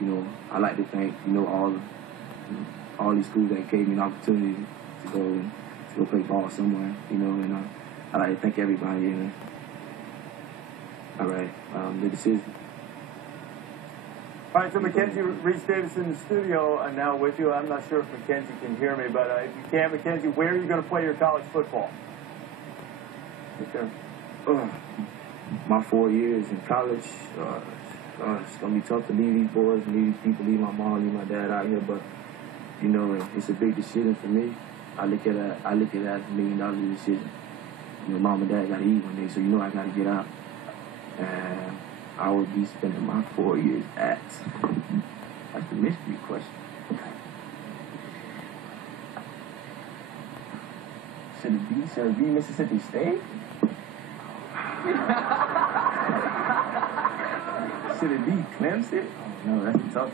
you know, I like to thank, you know, all these schools that gave me an opportunity to go play ball somewhere, you know, and I like to thank everybody. And all right, the decision. All right, so Mackensie, Reese Davis in the studio now with you. I'm not sure if Mackensie can hear me, but if you can, Mackensie, where are you going to play your college football? My 4 years in college, it's going to be tough to leave these boys, leave these people, leave my mom, leave my dad out here, but, you know, it's a big decision for me. I look at it as $1 million decision. You know, mom and dad got to eat one day, so you know I got to get out. And I would be spending my 4 years at. That's the mystery question. Should it be Mississippi State? Should it be Clemson? Oh, no, that's a tough.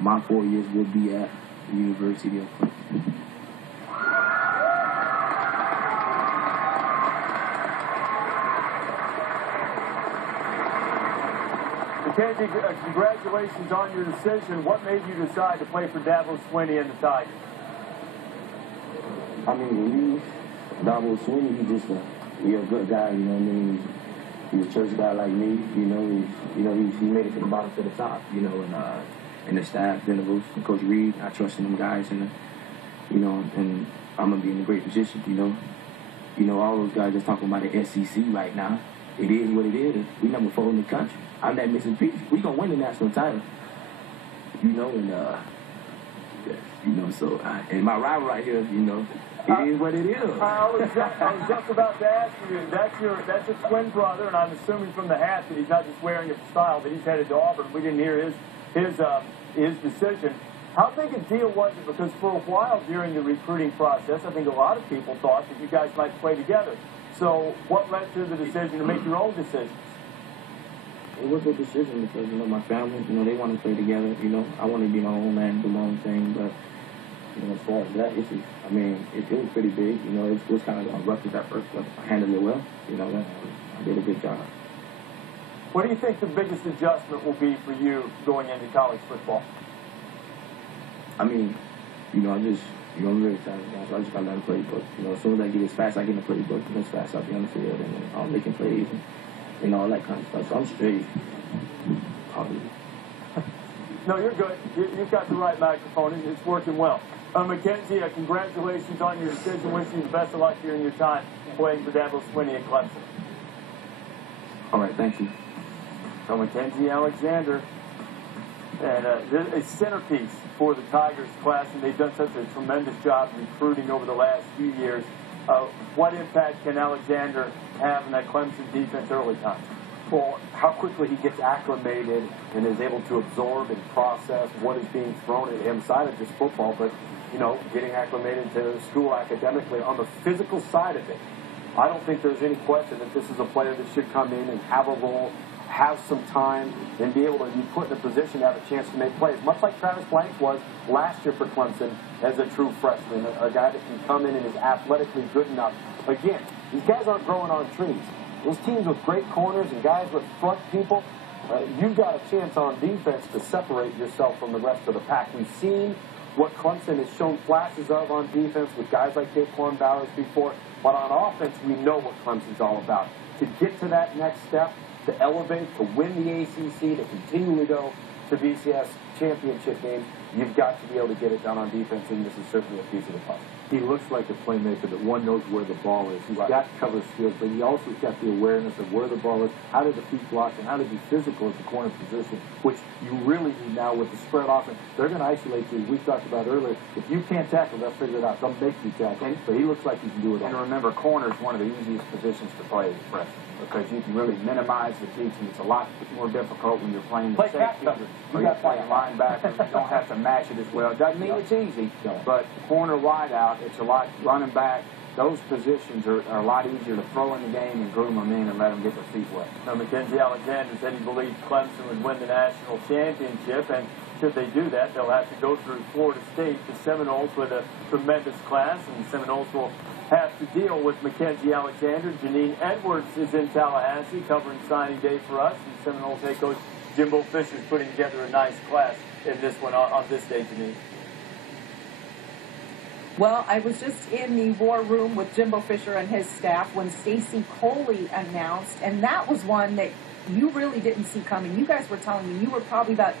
My 4 years will be at the University of Clemson. Mackensie, congratulations on your decision. What made you decide to play for Dabo Swinney and the Tigers? I mean, Dabo Swinney, he's a good guy, you know what I mean? He's a church guy like me, you know, he made it to the bottom to the top, you know, and the staff, Venables, and Coach Reed, I trust in them guys, and you know, and I'm gonna be in a great position, you know. You know, all those guys that's talking about the SEC right now, it is what it is. We number 4 in the country. I'm that Mississippi. We gonna win the national title, you know, and yes, you know. So, and my rival right here, you know, it is what it is. I was just about to ask you. That's your twin brother, and I'm assuming from the hat that he's not just wearing it for style, but he's headed to Auburn. We didn't hear his decision. How big a deal was it? Because for a while during the recruiting process, I think a lot of people thought that you guys might play together. So, what led to the decision to make your own decisions? It was a decision because, you know, my family, you know, they want to play together, you know. I want to be my own man, do my own thing, but, you know, as far as that issue, I mean, it was pretty big, you know. It was kind of rough at first, but I handled it well, you know. I did a good job. What do you think the biggest adjustment will be for you going into college football? I mean, you know, I'm really excited, guys. So I just got to learn the playbook. You know, as soon as I get as fast as I get in the playbook, as fast as I'll be on the field and I'm making plays and all that kind of stuff. So I'm straight. No, you're good. You've got the right microphone. It's working well. Mackensie, congratulations on your decision. Wish you the best of luck during your time playing for Dabo Swinney at Clemson. All right, thank you. So Mackensie Alexander, and a centerpiece for the Tigers class, and they've done such a tremendous job recruiting over the last few years. What impact can Alexander have in that Clemson defense early time? Well, how quickly he gets acclimated and is able to absorb and process what is being thrown at him, side of just football, but, you know, getting acclimated to school academically on the physical side of it. I don't think there's any question that this is a player that should come in and have a role, have some time, and be able to be put in a position to have a chance to make plays, much like Travis Blanks was last year for Clemson as a true freshman, a guy that can come in and is athletically good enough. Again, these guys aren't growing on trees. Those teams with great corners and guys with front people, you've got a chance on defense to separate yourself from the rest of the pack. We've seen what Clemson has shown flashes of on defense with guys like Daquan Bowers before, but on offense, we know what Clemson's all about. To get to that next step, to elevate, to win the ACC, to continually go to BCS championship games, you've got to be able to get it done on defense, and this is certainly a piece of the puzzle. He looks like a playmaker that one knows where the ball is. He's got cover skills, but he also has got the awareness of where the ball is, how to defeat blocks, and how to be physical at the corner position, which you really need now with the spread offense. They're going to isolate you, as we talked about earlier. If you can't tackle, they'll figure it out. They'll make you tackle. But he looks like he can do it all. And remember, corner is one of the easiest positions to play as a freshman, because you can really minimize the teaching. It's a lot more difficult when you're playing the safety. You got to play a linebacker. You don't have to match it as well. It doesn't mean it's easy, but corner wide out, it's a lot. Running back, those positions are a lot easier to throw in the game and groom them in and let them get their feet wet. Mackensie Alexander said he believed Clemson would win the national championship, and should they do that, they'll have to go through Florida State, the Seminoles with a tremendous class, and the Seminoles will have to deal with Mackensie Alexander. Janine Edwards is in Tallahassee covering signing day for us, and Seminoles head coach Jimbo Fisher's putting together a nice class in this one on this day, Janine. Well, I was just in the war room with Jimbo Fisher and his staff when Stacy Coley announced, and that was one that you really didn't see coming. You guys were telling me you were probably about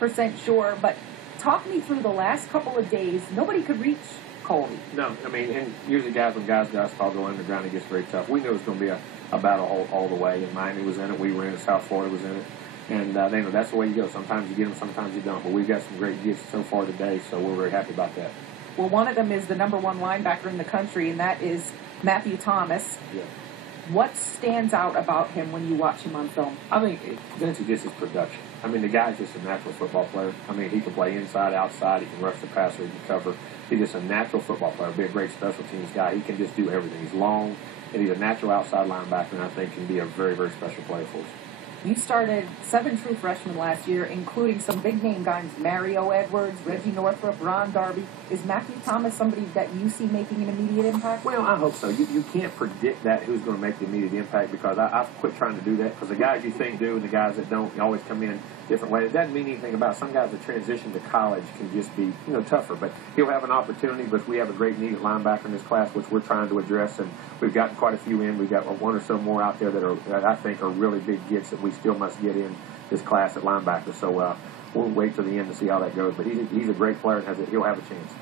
80% sure, but talk me through the last couple of days. Nobody could reach Coley. No, I mean, and usually when guys got us go underground, it gets very tough. We knew it was going to be a battle all the way, and Miami was in it. We were in it. South Florida was in it. And they know that's the way you go. Sometimes you get them, sometimes you don't. But we've got some great gifts so far today, so we're very happy about that. Well, one of them is the #1 linebacker in the country, and that is Matthew Thomas. Yeah. What stands out about him when you watch him on film? I think Vince just his production. I mean, the guy's just a natural football player. I mean, he can play inside, outside. He can rush the passer. He can cover. He's just a natural football player. Be a great special teams guy. He can just do everything. He's long, and he's a natural outside linebacker, and I think can be a very, very special player for us. You started 7 true freshmen last year, including some big-name guys, Mario Edwards, Reggie Northrup, Ron Darby. Is Matthew Thomas somebody that you see making an immediate impact? Well, I hope so. You can't predict that who's going to make the immediate impact because I've quit trying to do that because the guys you think do and the guys that don't, you always come in different ways. It doesn't mean anything about it. Some guys that transition to college can just be, tougher. But he'll have an opportunity, but we have a great need at linebacker in this class, which we're trying to address, and we've gotten quite a few in. We've got one or so more out there that I think are really big gifts that we still must get in this class at linebacker. So we'll wait till the end to see how that goes. But he's a great player and he'll have a chance.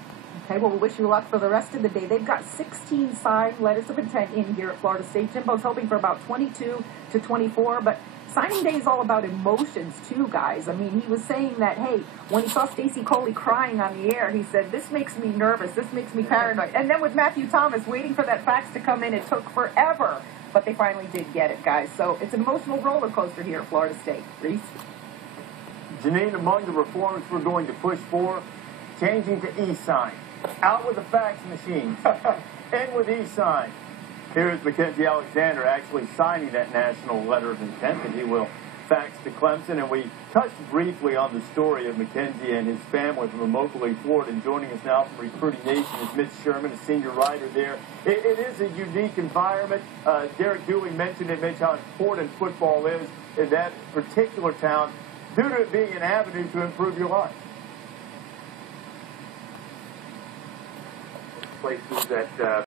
Okay, well, we wish you luck for the rest of the day. They've got 16 signed letters of intent in here at Florida State. Jimbo's hoping for about 22 to 24, but signing day is all about emotions, too, guys. I mean, he was saying that, hey, when he saw Stacy Coley crying on the air, he said, this makes me nervous, this makes me paranoid. And then with Matthew Thomas waiting for that fax to come in, it took forever, but they finally did get it, guys. So it's an emotional roller coaster here at Florida State. Reese? Janine, among the reforms we're going to push for, changing to e-sign. Out with the fax machines. In with e-sign. Here's Mackensie Alexander actually signing that national letter of intent that he will fax to Clemson. And we touched briefly on the story of Mackensie and his family from Immokalee, Florida. And joining us now from Recruiting Nation is Mitch Sherman, a senior writer there. It is a unique environment. Derek Dewey mentioned it, Mitch, how important football is in that particular town due to it being an avenue to improve your life. Places that